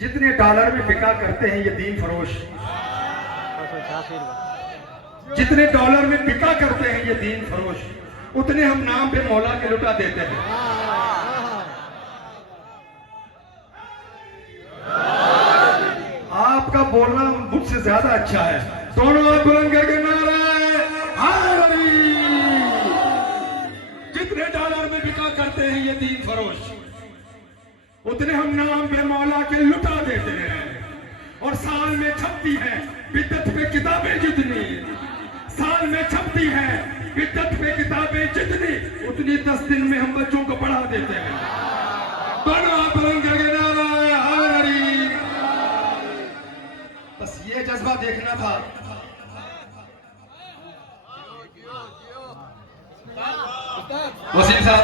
जितने डॉलर में बिका करते हैं ये दीन फरोश, जितने डॉलर में बिका करते हैं ये दीन फरोश, उतने हम नाम पे मौला के लुटा देते हैं। आपका बोलना मुझसे ज्यादा अच्छा है। दोनों हाथ बुलंद करके नारे हाय। जितने डॉलर में बिका करते हैं ये दीन फरोश, उतने हम नाम पे मौला के लुटा देते हैं। और साल में छपती है बिद्दत पे किताबें जितनी, साल में छपती है बिद्दत पे किताबें जितनी, उतनी 10 दिन में हम बच्चों को पढ़ा देते हैं। दोनों हाथ बुलंद करके नारे हाय। बस ये जज्बा देखना था। वसीम साहब,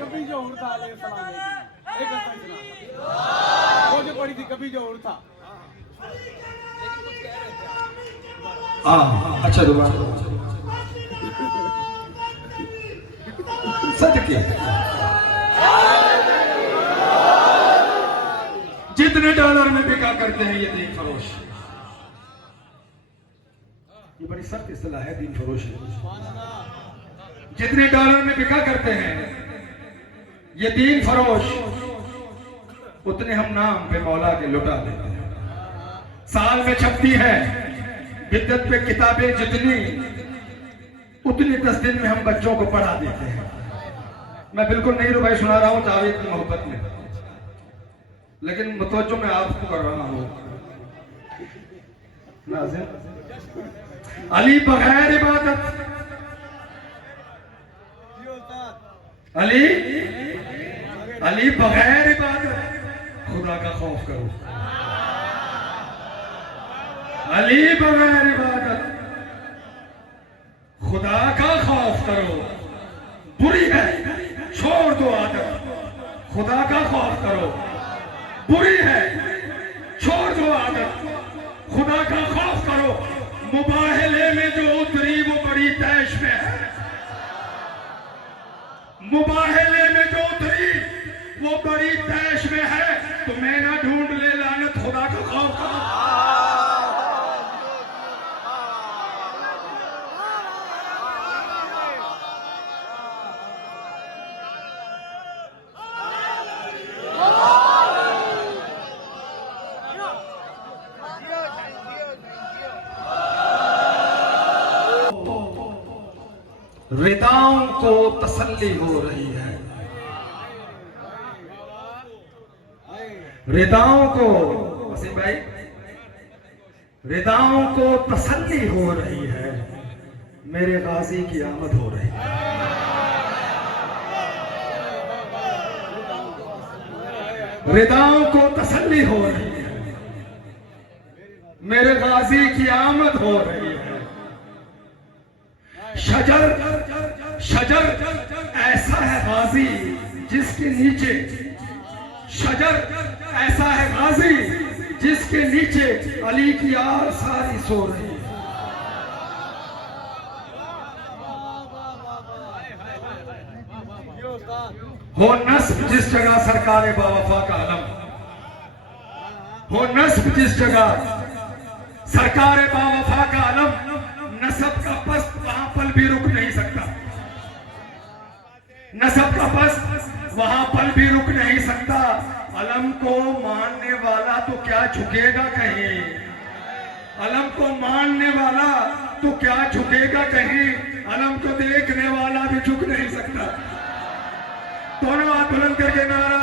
कभी जो उड़ता अलैहि सलाम एक वो जो पड़ी थी कभी जो उड़ता। अच्छा दोबारा सच के जितने डॉलर में बिका करते हैं ये दीन फरोश। ये बड़ी सख्त इस्तिलाह है, दीन फरोश है। जितने डॉलर में बिका करते हैं ये दीन फरोश, उतने हम नाम पे मौला के लुटा देते हैं। साल में छपती है बिद्दत पे किताबें जितनी, उतनी 10 दिन में हम बच्चों को पढ़ा देते हैं। मैं बिल्कुल नहीं रुबाई सुना रहा हूं जावेद की मोहब्बत में, लेकिन मुतवज्जो मैं आपको कर रहा हूं। नाज़िर अली बगैर इबादत, अली बगैर इबादत खुदा का खौफ करो। अली बगैर इबादत खुदा का खौफ करो। बुरी है छोड़ दो आदत, खुदा का खौफ करो। बुरी है छोड़ दो आदत, खुदा का खौफ करो। मुबाहले में जो उतरी वो बड़ी तैश में है, मुबाहले में जो उतरी वो बड़ी तैश में है। तो मैं ना ढूंढ ले लानत, खुदा का खौफ करो। रिदाओं को तसल्ली हो रही है, रिदाओं को, वसीम भाई, रिदाओं को तसल्ली हो रही है। मेरे गाजी की आमद हो रही है। रिदाओं को तसल्ली हो रही है, मेरे गाजी की आमद हो रही है। शजर शजर ऐसा है गाजी जिसके नीचे, शजर ऐसा है गाजी जिसके नीचे अली की आल सारी सो रही है। हो नस्ब जिस जगह सरकार बावफा का अलम, हो नस्ब जिस जगह सरकार बावफा का अलम, नसब का पस्त वहां पल भी रुक नहीं सकता, नसब का पस्त वहां पल भी रुक नहीं सकता। अलम को मानने वाला तो क्या झुकेगा कहीं, अलम को मानने वाला तो क्या झुकेगा कहीं, अलम को देखने वाला भी झुक नहीं सकता। दोनों हाथ बुलंद करके नारा